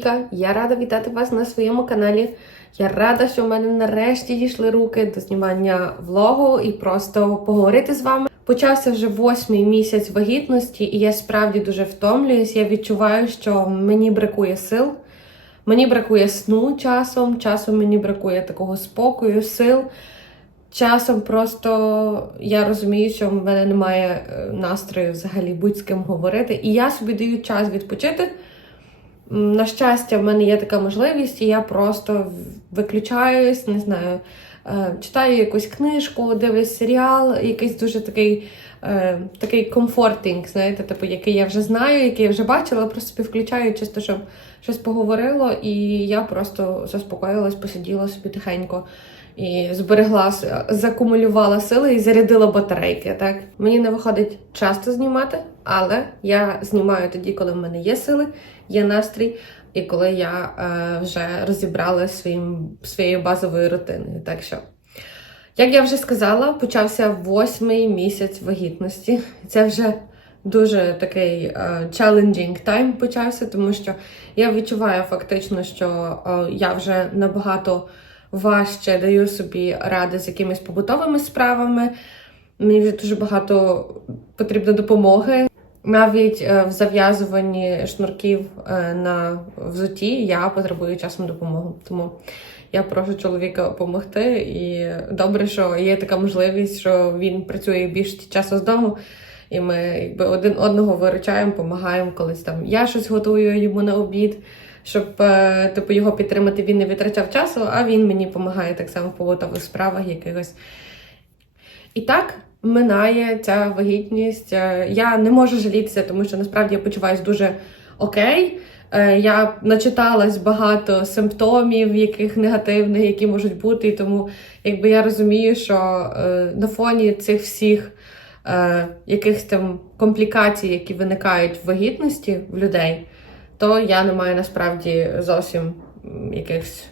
Віка. Я рада вітати вас на своєму каналі. Я рада, що в мене нарешті дійшли руки до знімання влогу і просто поговорити з вами. Почався вже восьмий місяць вагітності, і я справді дуже втомлююсь. Я відчуваю, що мені бракує сил, мені бракує сну часом, часом мені бракує такого спокою, сил. Часом просто я розумію, що в мене немає е, настрою взагалі будь з ким говорити. І я собі даю час відпочити. На щастя, в мене є така можливість, і я просто виключаюсь, не знаю, е, читаю якусь книжку, дивлюсь серіал, якийсь дуже такий, е, такий комфортинг, знаєте, типу, який я вже знаю, який я вже бачила, просто собі включаю, чисто щоб щось поговорило, і я просто заспокоїлась, посиділа собі тихенько. І зберегла, закумулювала сили і зарядила батарейки. Так мені не виходить часто знімати, але я знімаю тоді, коли в мене є сили, є настрій, і коли я е, вже розібрала своїм своєю базовою рутиною. Так що, як я вже сказала, почався восьмий місяць вагітності. Це вже дуже такий е, challenging time почався, тому що я відчуваю фактично, що е, я вже набагато важче даю собі ради з якимись побутовими справами. Мені вже дуже багато потрібно допомоги. Навіть е, в зав'язуванні шнурків е, на взуті я потребую часом допомоги. Тому я прошу чоловіка допомогти. І добре, що є така можливість, що він працює більш часу з дому. І ми якби один одного виручаємо, допомагаємо колись там. Я щось готую йому на обід, щоб е, типу його підтримати. Він не витрачав часу, а він мені допомагає так само в побутових справах якихось. І так минає ця вагітність. Е, Я не можу жалітися, тому що насправді я почуваюся дуже окей. Е, Я начиталась багато симптомів, яких негативних, які можуть бути. І тому якби я розумію, що е, на фоні цих всіх якихось там комплікацій, які виникають в вагітності в людей, то я не маю насправді зовсім якихось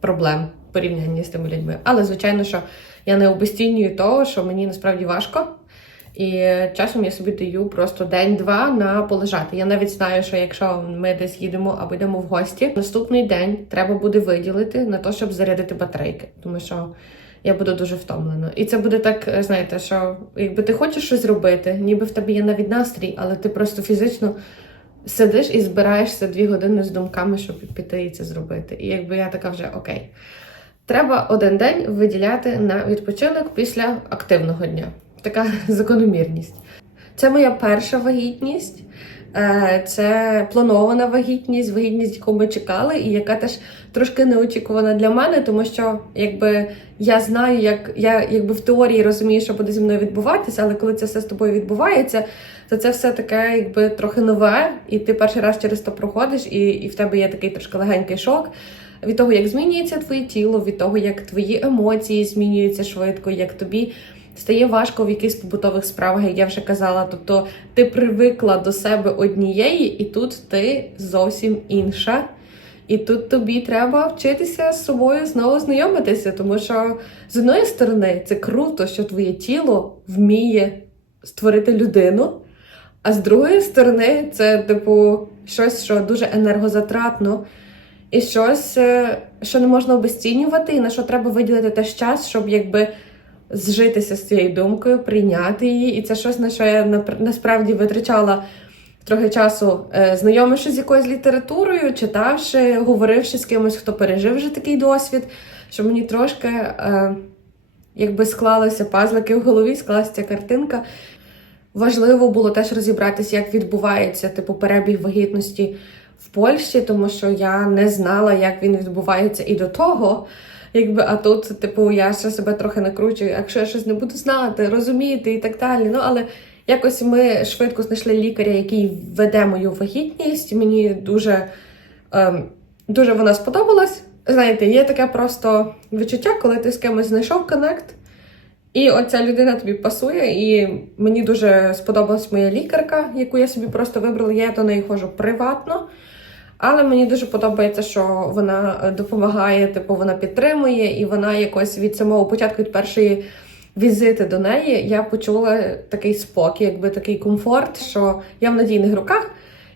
проблем порівнянні з тими людьми. Але звичайно, що я не обесцінюю того, що мені насправді важко. І часом я собі даю просто день-два на полежати. Я навіть знаю, що якщо ми десь їдемо або йдемо в гості, наступний день треба буде виділити на те, щоб зарядити батарейки, тому що я буду дуже втомлена. І це буде так, знаєте, що якби ти хочеш щось робити, ніби в тебе є навіть настрій, але ти просто фізично сидиш і збираєшся дві години з думками, щоб піти і це зробити. І якби я така вже окей. Треба один день виділяти на відпочинок після активного дня. Така закономірність. Це моя перша вагітність. Е, Це планована вагітність, вагітність, яку ми чекали, і яка теж трошки неочікувана для мене, тому що якби я знаю, як я якби в теорії розумію, що буде зі мною відбуватися, але коли це все з тобою відбувається, то це все таке, якби трохи нове, і ти перший раз через то проходиш, і, і в тебе є такий трошки легенький шок від того, як змінюється твоє тіло, від того, як твої емоції змінюються швидко, як тобі стає важко в якихось побутових справах, як я вже казала. Тобто ти привикла до себе однієї, і тут ти зовсім інша. І тут тобі треба вчитися з собою знову знайомитися, тому що з одної сторони це круто, що твоє тіло вміє створити людину, а з другої сторони, це типу щось, що дуже енергозатратно, і щось, е, що не можна обесцінювати, і на що треба виділити теж час, щоб якби зжитися з цією думкою, прийняти її. І це щось, на що я насправді витрачала трохи часу, е, знайомившись з якоюсь літературою, читавши, говоривши з кимось, хто пережив вже такий досвід, що мені трошки е, якби склалися пазлики в голові, склалася ця картинка. Важливо було теж розібратися, як відбувається типу перебіг вагітності Польщі, тому що я не знала, як він відбувається і до того. Якби, а тут, типу, я ще себе трохи накручую, якщо я щось не буду знати, розуміти і так далі. Ну, але якось ми швидко знайшли лікаря, який веде мою вагітність. Мені дуже, ем, дуже вона сподобалась. Знаєте, є таке просто відчуття, коли ти з кимось знайшов коннект, і оця людина тобі пасує. І мені дуже сподобалась моя лікарка, яку я собі просто вибрала. Я до неї ходжу приватно. Але мені дуже подобається, що вона е, допомагає, типу вона підтримує, і вона якось від самого початку, від першої візити до неї, я почула такий спокій, якби такий комфорт, що я в надійних руках.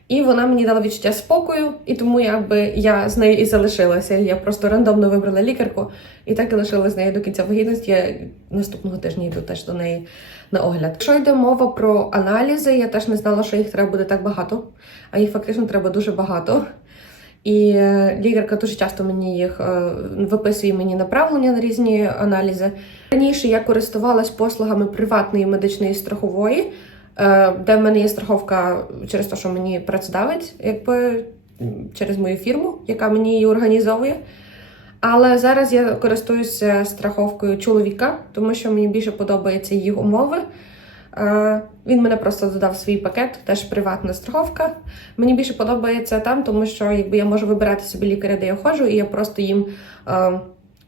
І вона мені дала відчуття спокою, і тому якби я з нею і залишилася. Я просто рандомно вибрала лікарку і так і лишилася з нею до кінця вагітності. Я наступного тижня йду теж до неї на огляд. Якщо йде мова про аналізи, я теж не знала, що їх треба буде так багато, а їх фактично треба дуже багато. І е, лікарка дуже часто мені їх е, виписує мені направлення на різні аналізи. Раніше я користувалась послугами приватної медичної страхової, де в мене є страховка через те, що мені працедавець, якби через мою фірму, яка мені її організовує. Але зараз я користуюся страховкою чоловіка, тому що мені більше подобаються їх умови. Е, Він мене просто додав свій пакет, теж приватна страховка. Мені більше подобається там, тому що якби я можу вибирати собі лікаря, де я ходжу, і я просто їм.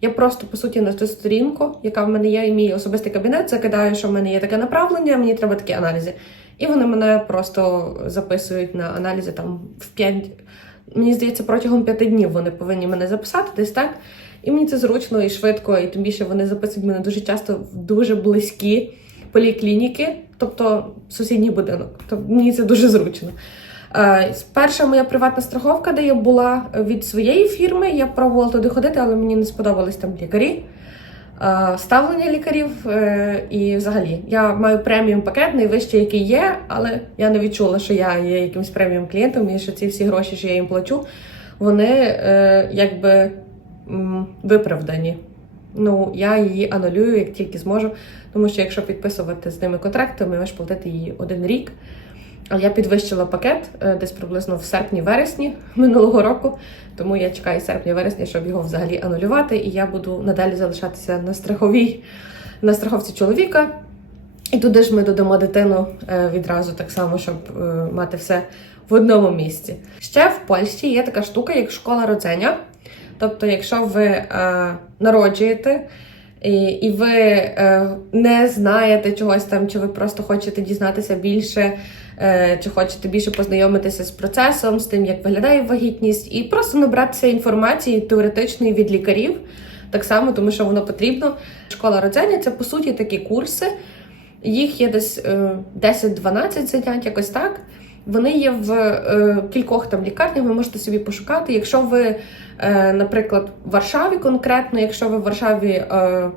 Я просто по суті на ту сторінку, яка в мене є, і мій особистий кабінет, закидаю, що в мене є таке направлення, мені треба такі аналізи. І вони мене просто записують на аналізи там в 5, мені здається, протягом 5 днів вони повинні мене записати десь так. І мені це зручно і швидко, і тим більше вони записують мене дуже часто в дуже близькі поліклініки, тобто сусідній будинок. Тобто мені це дуже зручно. Е, Перша моя приватна страховка, де я була від своєї фірми, я пробувала туди ходити, але мені не сподобались там лікарі. е, Ставлення лікарів е, і взагалі я маю преміум пакет, найвищий, який є, але я не відчула, що я є якимось преміум клієнтом і що ці всі гроші, що я їм плачу, вони е, якби виправдані. Ну, я її анулюю як тільки зможу, тому що якщо підписувати з ними контракт, то маєш платити її один рік. Але я підвищила пакет е, десь приблизно в серпні-вересні минулого року, тому я чекаю серпня-вересня, щоб його взагалі анулювати, і я буду надалі залишатися на страховій на страховці чоловіка. І туди ж ми додамо дитину е, відразу так само, щоб е, мати все в одному місці. Ще в Польщі є така штука, як школа родзення. Тобто, якщо ви народжуєте і, і ви е, не знаєте чогось там, чи ви просто хочете дізнатися більше, чи хочете більше познайомитися з процесом, з тим, як виглядає вагітність, і просто набратися інформації теоретичної від лікарів, так само, тому що воно потрібно. Школа родзення це по суті такі курси. Їх є десь е, 10-12 занять, якось так. Вони є в е, кількох там лікарнях, ви можете собі пошукати. Якщо ви, е, наприклад, в Варшаві конкретно, якщо ви в Варшаві е,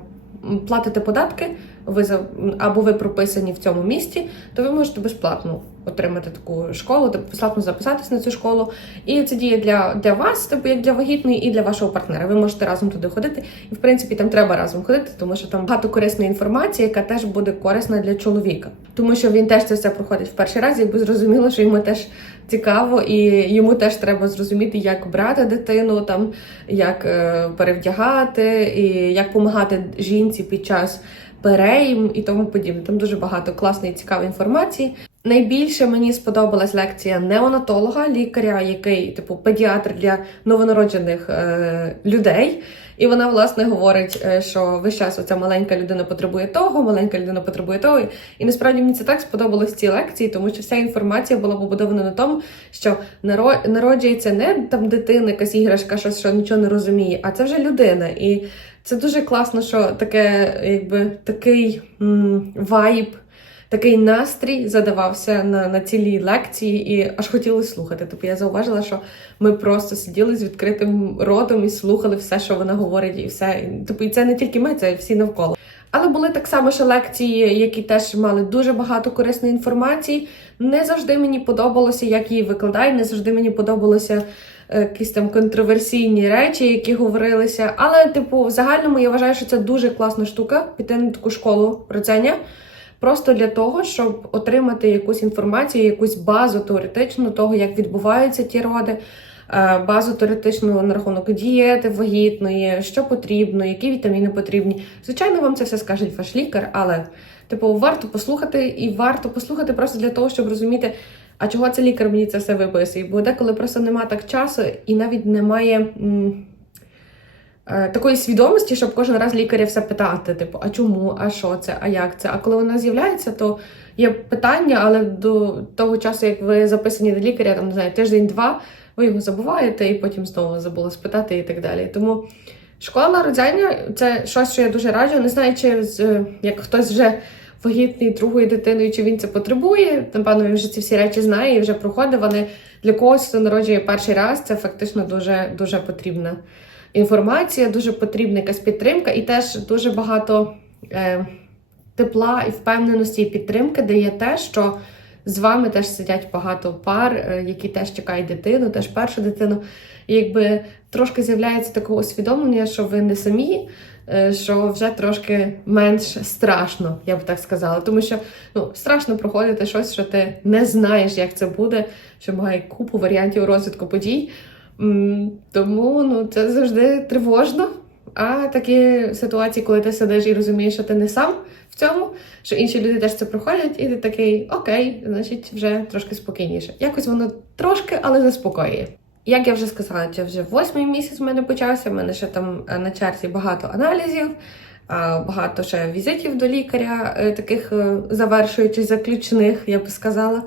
платите податки, ви за або ви прописані в цьому місті, то ви можете безплатно отримати таку школу, тобто безплатно записатись на цю школу. І це діє для, для вас, тобто як для вагітної, і для вашого партнера. Ви можете разом туди ходити. І в принципі там треба разом ходити, тому що там багато корисної інформації, яка теж буде корисна для чоловіка. Тому що він теж це все проходить в перший раз, якби зрозуміло, що йому теж цікаво, і йому теж треба зрозуміти, як брати дитину, там як е, перевдягати, і як допомагати жінці під час перейм і тому подібне. Там дуже багато класної цікавої інформації. Найбільше мені сподобалась лекція неонатолога, лікаря, який типу педіатр для новонароджених е, людей. І вона власне говорить, е, що весь час оця маленька людина потребує того, маленька людина потребує того. І насправді мені це так сподобалось в цій лекції, тому що вся інформація була побудована на тому, що народжується не там дитина, якась іграшка, щось що нічого не розуміє, а це вже людина. І це дуже класно, що таке, якби такий м, вайб. Такий настрій задавався на, на цілій лекції, і аж хотілося слухати. Тобто я зауважила, що ми просто сиділи з відкритим ротом і слухали все, що вона говорить, і все. Тобто, і це не тільки ми, це всі навколо. Але були так само ще лекції, які теж мали дуже багато корисної інформації. Не завжди мені подобалося, як її викладає, не завжди мені подобалося е, якісь там контроверсійні речі, які говорилися. Але, типу, в загальному я вважаю, що це дуже класна штука піти на таку школу роцення. Просто для того, щоб отримати якусь інформацію, якусь базу теоретичну того, як відбуваються ті роди, е, базу теоретичну на рахунок дієти вагітної, що потрібно, які вітаміни потрібні. Звичайно, вам це все скаже ваш лікар, але типу варто послухати і варто послухати просто для того, щоб розуміти, а чого це лікар мені це все виписує. Бо деколи просто немає так часу і навіть немає. Е, Такої свідомості, щоб кожен раз лікаря все питати, типу, а чому, а що це, а як це? А коли вона з'являється, то є питання, але до того часу, як ви записані до лікаря, там не знаю, тиждень-два, ви його забуваєте і потім знову забули спитати і так далі. Тому школа народжання це щось, що я дуже раджу. Не знаю, чи з- як хтось вже вагітний другою дитиною, чи він це потребує. Напевно, він вже ці всі речі знає і вже проходив. Але для когось, хто народжує перший раз, це фактично дуже дуже потрібна інформація, дуже потрібна якась підтримка, і теж дуже багато е, тепла і впевненості і підтримки дає те, що з вами теж сидять багато пар, е, які теж чекають дитину, теж першу дитину. І якби трошки з'являється таке усвідомлення, що ви не самі, е, що вже трошки менш страшно, я б так сказала. Тому що ну, страшно проходити щось, що ти не знаєш, як це буде, що має купу варіантів розвитку подій. Тому ну, це завжди тривожно. А такі ситуації, коли ти сидиш і розумієш, що ти не сам в цьому, що інші люди теж це проходять, і ти такий окей, значить, вже трошки спокійніше. Якось воно трошки, але заспокоює. Як я вже сказала, це вже восьмий місяць в мене почався. в мене ще там е, на черзі багато аналізів, багато ще візитів до лікаря, е, таких е, завершуючих, заключних, я би сказала.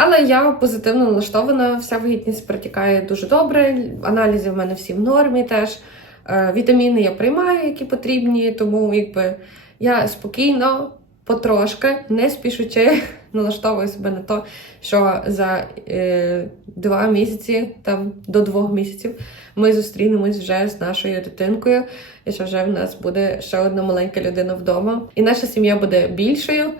Але я позитивно налаштована, вся вагітність протікає дуже добре. Аналізи в мене всі в нормі теж. Е, Вітаміни я приймаю, які потрібні, тому якби я спокійно, потрошки, не спішучи, налаштовую себе на те, що за е, два місяці, там до двох місяців, ми зустрінемось вже з нашою дитинкою, і що вже в нас буде ще одна маленька людина вдома. І наша сім'я буде більшою.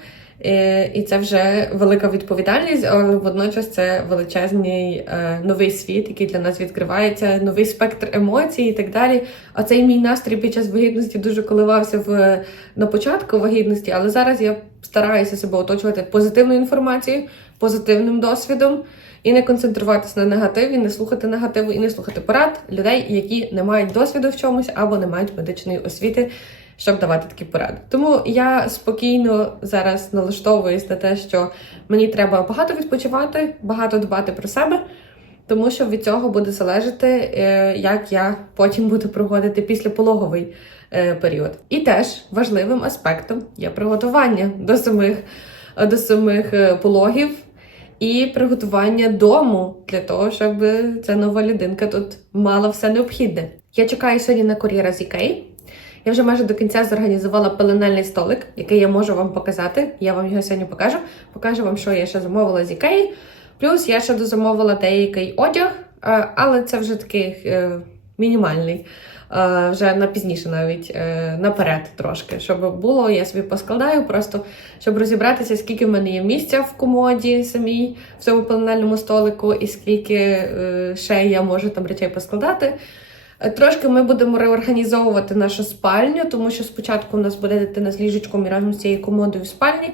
Е, І це вже велика відповідальність, але водночас це величезний е, новий світ, який для нас відкривається, новий спектр емоцій і так далі. А цей мій настрій під час вагітності дуже коливався в на початку вагітності, але зараз я стараюся себе оточувати позитивною інформацією, позитивним досвідом і не концентруватися на негативі, не слухати негативу і не слухати порад людей, які не мають досвіду в чомусь або не мають медичної освіти щоб давати такі поради. Тому я спокійно зараз налаштовуюсь на те, що мені треба багато відпочивати, багато дбати про себе, тому що від цього буде залежати, е, як я потім буду проводити післяпологовий е, період. І теж важливим аспектом є приготування до самих, до самих е, пологів. І приготування дому для того, щоб ця нова людинка тут мала все необхідне. Я чекаю сьогодні на кур'єра з Ікеї. Я вже майже до кінця зорганізувала пеленальний столик, який я можу вам показати. Я вам його сьогодні покажу. Покажу вам, що я ще замовила з Ікеї. Плюс я ще дозамовила деякий одяг, е, але це вже такий е, мінімальний. е, Вже на пізніше навіть наперед трошки, щоб було, я собі поскладаю, просто щоб розібратися, скільки в мене є місця в комоді самій в цьому пеленальному столику, і скільки ще я можу там речей поскладати. Трошки ми будемо реорганізовувати нашу спальню, тому що спочатку у нас буде дитина з ліжечком і разом з цією комодою в спальні.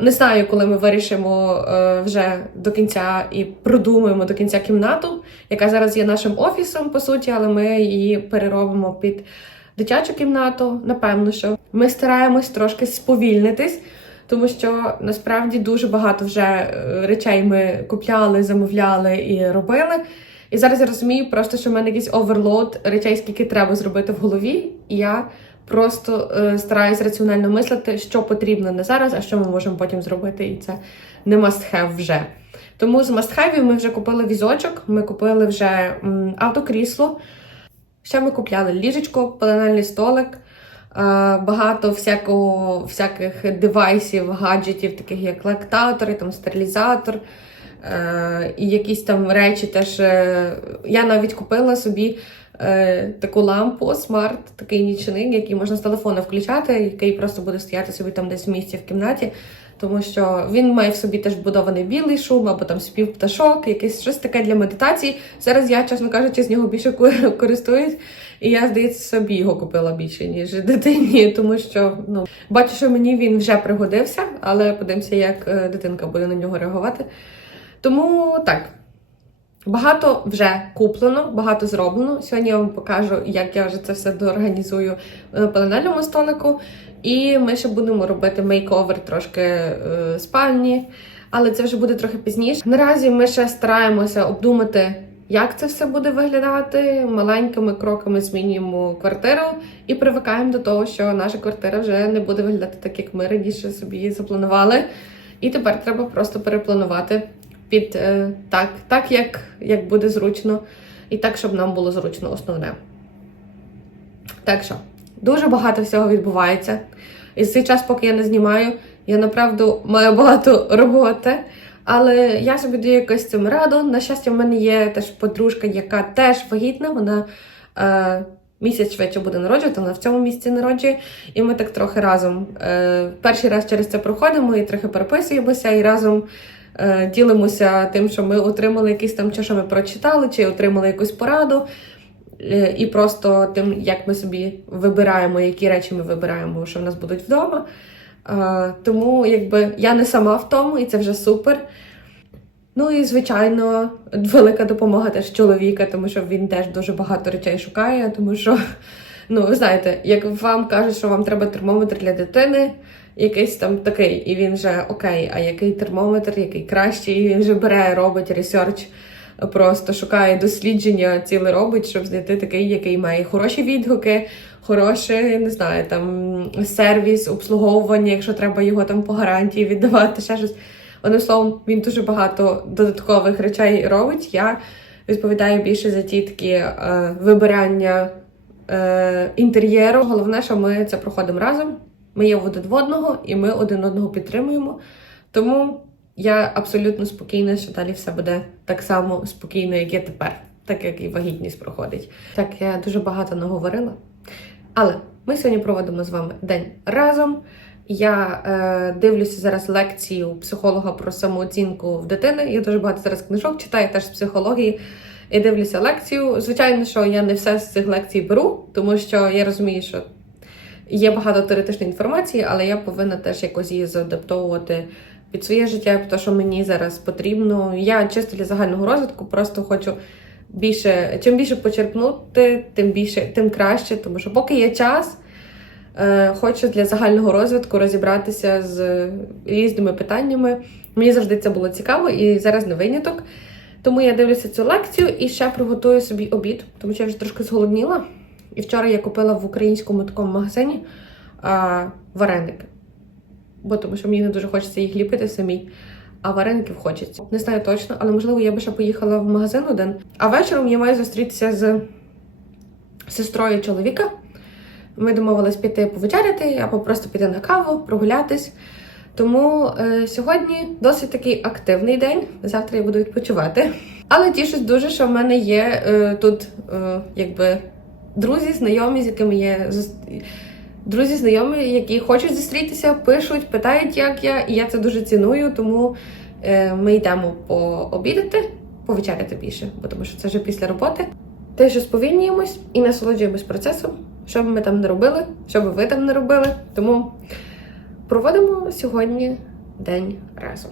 Не знаю, коли ми вирішимо е, вже до кінця і продумаємо до кінця кімнату, яка зараз є нашим офісом, по суті, але ми її переробимо під дитячу кімнату. Напевно, що ми стараємось трошки сповільнитись, тому що насправді дуже багато вже е, речей ми купляли, замовляли і робили. І зараз я розумію просто, що в мене якийсь оверлоуд речей, скільки треба зробити в голові, і я просто е, стараюсь раціонально мислити, що потрібно не зараз, а що ми можемо потім зробити. І це не must have вже. Тому з have ми вже купили візочок, ми купили вже м, автокрісло. Ще ми купляли ліжечко, пеленальний столик, е, багато всякого, всяких девайсів, гаджетів, таких як лактатори, там стерилізатор. Е, і якісь там речі теж. е, Я навіть купила собі е, таку лампу смарт, такий нічник, який можна з телефону включати, який просто буде стояти собі там десь в місці в кімнаті. Тому що він має в собі теж вбудований білий шум, або там спів пташок, якесь щось таке для медитації. Зараз я, чесно кажучи, з нього більше користуюсь. І я, здається, собі його купила більше, ніж дитині, тому що ну бачу, що мені він вже пригодився, але подивимося, як дитинка буде на нього реагувати. Тому так. Багато вже куплено, багато зроблено. Сьогодні я вам покажу, як я вже це все доорганізую на пеленальному столику. І ми ще будемо робити мейковер трошки е, спальні, але це вже буде трохи пізніше. Наразі ми ще стараємося обдумати, як це все буде виглядати. Маленькими кроками змінюємо квартиру і привикаємо до того, що наша квартира вже не буде виглядати так, як ми раніше собі запланували. І тепер треба просто перепланувати під е, так, так як, як буде зручно, і так, щоб нам було зручно основне. Так що, дуже багато всього відбувається. І цей час, поки я не знімаю, я направду маю багато роботи. Але я собі даю якось цим раду. На щастя, в мене є теж подружка, яка теж вагітна. Вона е, місяць швидше буде народжувати, вона в цьому місці народжує. І ми так трохи разом е, перший раз через це проходимо і трохи переписуємося, і разом ділимося тим, що ми отримали якийсь там чи що ми прочитали, чи отримали якусь пораду. Е, І просто тим, як ми собі вибираємо, які речі ми вибираємо, що в нас будуть вдома. Е, Тому якби я не сама в тому, і це вже супер. Ну і звичайно, велика допомога теж чоловіка, тому що він теж дуже багато речей шукає, тому що, ну, ви знаєте, як вам кажуть, що вам треба термометр для дитини, якийсь там такий, і він вже окей, а який термометр, який кращий, і він вже бере, робить ресерч, просто шукає дослідження, ціле робить, щоб знайти такий, який має хороші відгуки, хороший, не знаю, там сервіс, обслуговування, якщо треба його там по гарантії віддавати, ще щось. Одним словом, він дуже багато додаткових речей робить. Я відповідаю більше за ті такі е, вибирання е, інтер'єру. Головне, що ми це проходимо разом. Ми є один в одного і ми один одного підтримуємо. Тому я абсолютно спокійна, що далі все буде так само спокійно, як є тепер, так як і вагітність проходить. Так, я дуже багато наговорила. Але ми сьогодні проводимо з вами день разом. Я е, дивлюся зараз лекцію психолога про самооцінку в дитини. Я дуже багато зараз книжок читаю теж з психології і дивлюся лекцію. Звичайно, що я не все з цих лекцій беру, тому що я розумію, що є багато теоретичної інформації, але я повинна теж якось її заадаптовувати під своє життя, під те, що мені зараз потрібно. Я чисто для загального розвитку просто хочу більше, чим більше почерпнути, тим більше, тим краще, тому що поки є час. Е, Хочу для загального розвитку розібратися з різними питаннями. Мені завжди це було цікаво і зараз не виняток. Тому я дивлюся цю лекцію і ще приготую собі обід, тому що я вже трошки зголодніла. І вчора я купила в українському такому магазині а, вареники. Бо тому що мені не дуже хочеться їх ліпити самі, а вареників хочеться. Не знаю точно, але можливо я би ще поїхала в магазин один. А вечором я маю зустрітися з сестрою чоловіка. Ми домовились піти повечеряти або просто піти на каву, прогулятись. Тому е, сьогодні досить такий активний день. Завтра я буду відпочивати. Але тішусь дуже, що в мене є е, тут е, якби друзі, знайомі, з якими є друзі, знайомі, які хочуть зустрітися, пишуть, питають, як я, і я це дуже ціную. Тому е, ми йдемо пообідати, повечеряти більше, бо тому що це вже після роботи. Теж сповільнюємось і насолоджуємось процесом, що б ми там не робили, що би ви там не робили. Тому проводимо сьогодні день разом.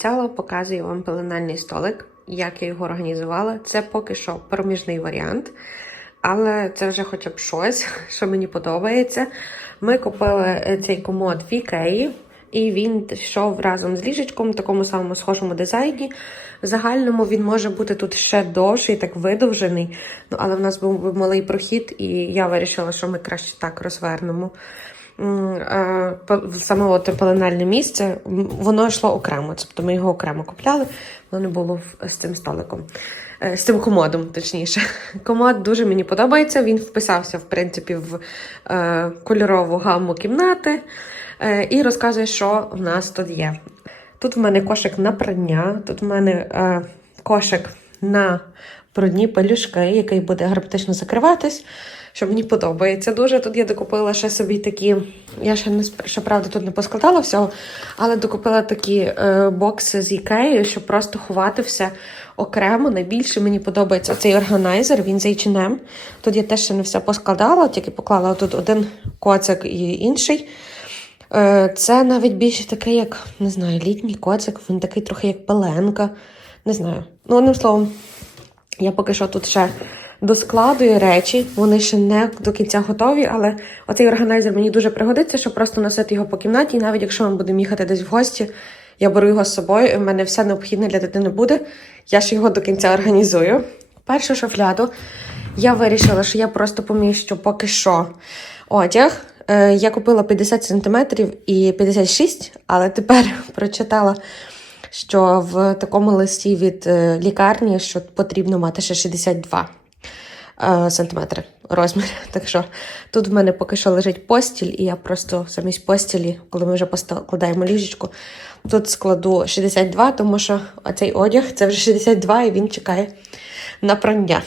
Обіцяла, показую вам пеленальний столик, як я його організувала. Це поки що проміжний варіант, але це вже хоча б щось, що мені подобається. Ми купили е, цей комод в Ікеї, і він йшов разом з ліжечком в такому самому схожому дизайні. В загальному він може бути тут ще довший, так видовжений. Ну, але в нас був малий прохід, і я вирішила, що ми краще так розвернемо. Е, Саме от пеленальне місце, воно йшло окремо, тобто ми його окремо купляли, воно не було з цим столиком, Е, з цим комодом, точніше. Комод дуже мені подобається. Він вписався, в принципі, в е, кольорову гамму кімнати і розказує, що в нас тут є. Тут в мене кошик на прання, тут в мене кошик на брудні пелюшки, який буде герметично закриватись, що мені подобається дуже. Тут я докупила ще собі такі, я ще не сп- щоправда тут не поскладала всього, але докупила такі е, бокси з Ікеї, щоб просто ховати все окремо. Найбільше мені подобається цей органайзер, він з H&M. Тут я теж ще не все поскладала, тільки поклала тут один коцик і інший. Е, Це навіть більше такий, як не знаю, літній коцик, він такий трохи як пеленка. Не знаю. Ну, одним словом, я поки що тут ще доскладую речі, вони ще не до кінця готові, але оцей органайзер мені дуже пригодиться, щоб просто носити його по кімнаті. І навіть якщо ми будемо їхати десь в гості, я беру його з собою, і в мене все необхідне для дитини буде. Я ж його до кінця організую. Першу шуфляду я вирішила, що я просто поміщу поки що одяг. Е, Я купила 50 см і 56, але тепер прочитала, що в такому листі від е, лікарні що потрібно мати ще 62 е, сантиметри розмір. Так що тут в мене поки що лежить постіль, і я просто замість постілі, коли ми вже покладаємо ліжечку, тут складу 62, тому що оцей одяг це вже 62 і він чекає на прання.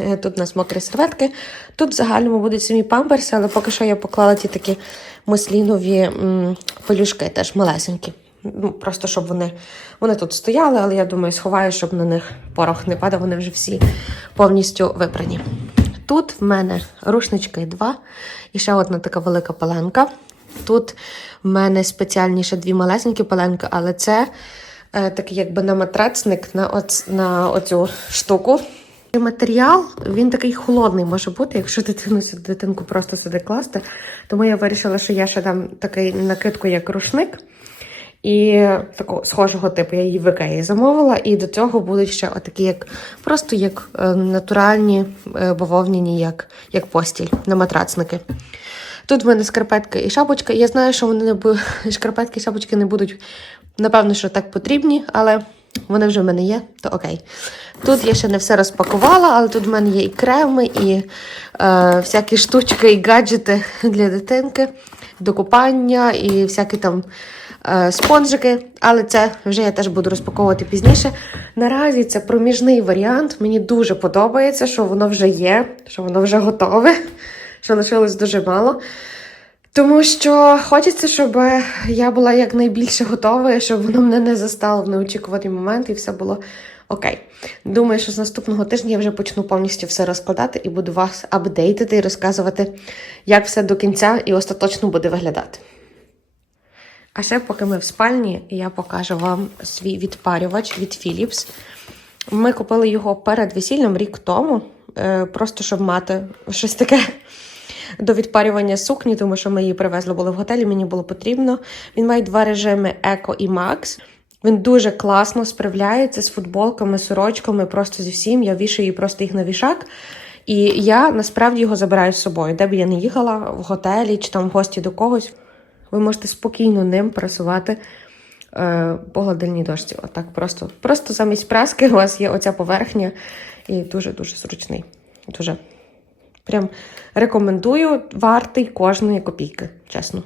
Е, Тут у нас мокрі серветки. Тут в загальному будуть самі памперси, але поки що я поклала ті такі муслінові пелюшки, теж малесенькі. Ну, просто щоб вони, вони тут стояли, але я думаю, сховаю, щоб на них порох не падав, вони вже всі повністю випрані. Тут в мене рушнички два і ще одна така велика паленка. Тут в мене спеціальні ще дві малесенькі паленки, але це е, такий якби на матрацник на, оц, на оцю штуку. Матеріал він такий холодний може бути, якщо дитину дитинку просто сюди класти. Тому я вирішила, що я ще дам такий накидку, як рушник. І такого схожого типу я її в Ікеї замовила. І до цього будуть ще отакі, як просто як е, натуральні е, бавовняні, як, як постіль на матрацники. Тут в мене скарпетки і шапочка. Я знаю, що вони не бу... шкарпетки і шапочки не будуть, напевно, що так потрібні, але вони вже в мене є, то окей. Тут я ще не все розпакувала, але тут в мене є і креми, і е, всякі штучки, і гаджети для дитинки, до купання, і всякі там е, спонжики. Але це вже я теж буду розпаковувати пізніше. Наразі це проміжний варіант. Мені дуже подобається, що воно вже є, що воно вже готове, що лишилось дуже мало. Тому що хочеться, щоб я була якнайбільше готова, щоб воно мене не застало в неочікуваний момент і все було окей. Думаю, що з наступного тижня я вже почну повністю все розкладати і буду вас апдейтити і розказувати, як все до кінця і остаточно буде виглядати. А ще, поки ми в спальні, я покажу вам свій відпарювач від Philips. Ми купили його перед весіллям рік тому, е, просто щоб мати щось таке до відпарювання сукні, тому що ми її привезли були в готелі, мені було потрібно. Він має два режими Еко і Макс. Він дуже класно справляється з футболками, сорочками, просто зі всім. Я вішаю просто їх на вішак. І я насправді його забираю з собою. Де б я не їхала, в готелі чи там в гості до когось, ви можете спокійно ним прасувати е, по гладильній дошці. Отак просто. Просто замість праски у вас є оця поверхня і дуже-дуже зручний. Дуже Прям рекомендую, вартий кожної копійки, чесно.